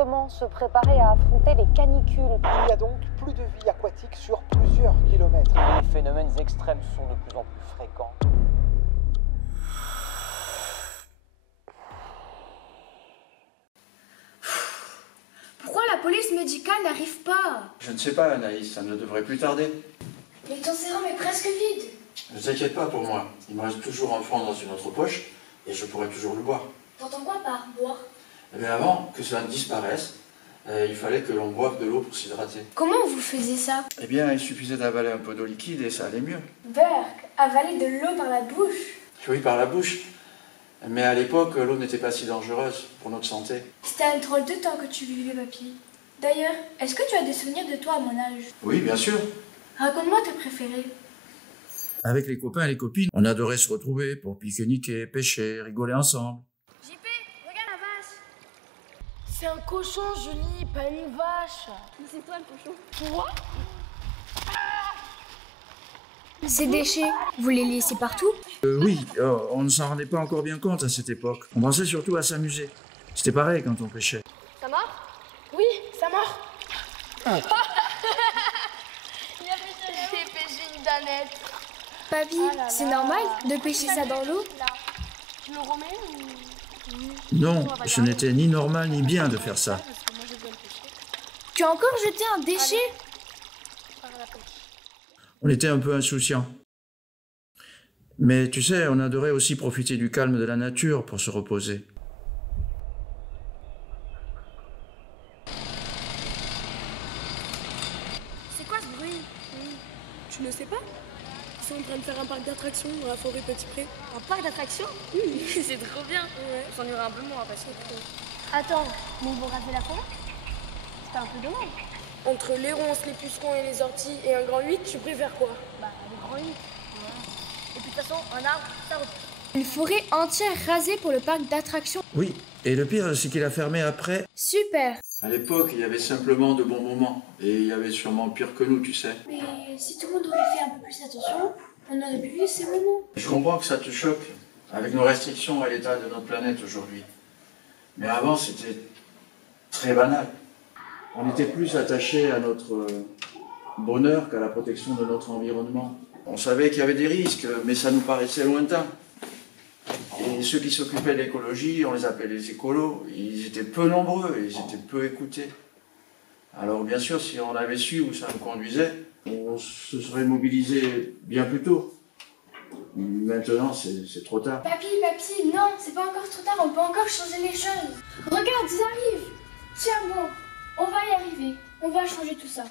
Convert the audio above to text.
comment se préparer à affronter les canicules. Il y a donc plus de vie aquatique sur plusieurs kilomètres. Les phénomènes extrêmes sont de plus en plus fréquents. Pourquoi la police médicale n'arrive pas? Je ne sais pas, Anaïs, ça ne devrait plus tarder. Mais ton sérum est presque vide. Ne t'inquiète pas pour moi, il me reste toujours un franc dans une autre poche et je pourrai toujours le boire. T'entends quoi par boire? Eh bien avant que cela ne disparaisse, il fallait que l'on boive de l'eau pour s'hydrater. Comment vous faisiez ça? Eh bien, il suffisait d'avaler un peu d'eau liquide et ça allait mieux. Berk, avaler de l'eau par la bouche. Oui, par la bouche. Mais à l'époque, l'eau n'était pas si dangereuse pour notre santé. C'était un drôle de temps que tu vivais, papy. D'ailleurs, est-ce que tu as des souvenirs de toi à mon âge? Oui, bien sûr. Raconte-moi tes préférés. Avec les copains et les copines, on adorait se retrouver pour pique-niquer, pêcher, rigoler ensemble. JP, regarde la vache. C'est un cochon, Julie, pas une vache. Mais c'est toi le cochon. Quoi? Ces déchets, vous les laissez partout? Oui, on ne s'en rendait pas encore bien compte à cette époque. On pensait surtout à s'amuser. C'était pareil quand on pêchait. Ça mord? Oui, ça mord. J'ai pêché une danette. Papy, c'est normal de pêcher ça dans l'eau? Je le remets ou... Non, ce n'était ni normal ni bien de faire ça. Tu as encore jeté un déchet? On était un peu insouciants. Mais tu sais, on adorait aussi profiter du calme de la nature pour se reposer. C'est quoi ce bruit? Tu ne sais pas? Ils sont en train de faire un parc d'attractions dans la forêt Petit Pré. Un parc d'attractions? C'est trop bien. Ouais. On s'en ira un peu moins parce que... Attends, mais ils vont raser la forêt? C'est un peu dommage. Entre les ronces, les pucerons et les orties et un grand 8, tu préfères quoi? Bah, le grand lit. Et puis de toute façon, un arbre, ça repousse. Une forêt entière rasée pour le parc d'attractions. Oui, et le pire, c'est qu'il a fermé après. Super. À l'époque, il y avait simplement de bons moments. Et il y avait sûrement pire que nous, tu sais. Mais si tout le monde aurait fait un peu plus attention, on aurait pu vivre ces moments. Je comprends que ça te choque, avec nos restrictions et l'état de notre planète aujourd'hui. Mais avant, c'était très banal. On était plus attachés à notre bonheur qu'à la protection de notre environnement. On savait qu'il y avait des risques, mais ça nous paraissait lointain. Et ceux qui s'occupaient de l'écologie, on les appelait les écolos, ils étaient peu nombreux et ils étaient peu écoutés. Alors bien sûr, si on avait su où ça nous conduisait, on se serait mobilisé bien plus tôt. Maintenant, c'est trop tard. Papy, non, c'est pas encore trop tard, on peut encore changer les choses. Regarde, ils arrivent. Tiens bon, on va y arriver, on va changer tout ça.